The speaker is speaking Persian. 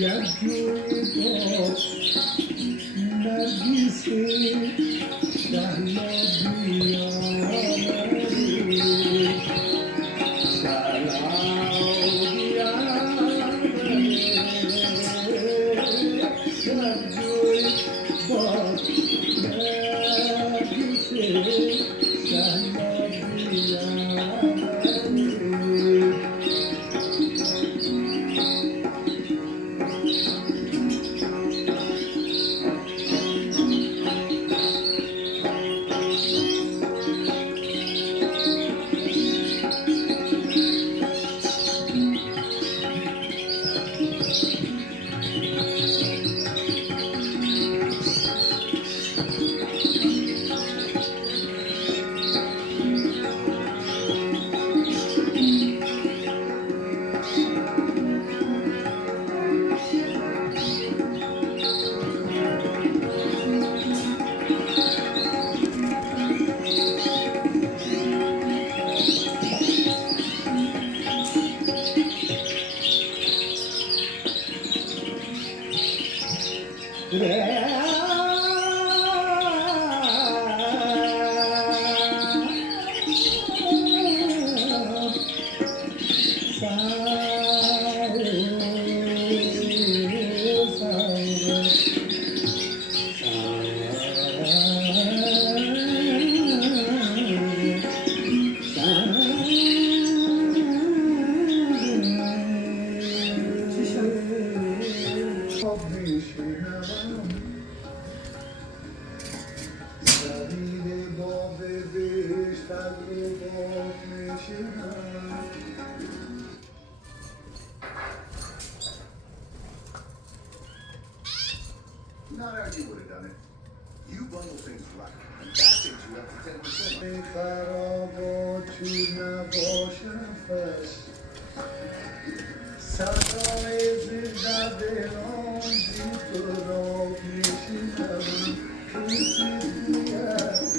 یک جوی با نرگس شهلا بیامده شهلا بیامده یک جوی با نرگس شهلا بیامده Not how you would have done it. You bundle things right, and that takes you up to 10%. خرابات چون نباشم فش صدای زنده دلان زی تو را میشنم کسی دیگر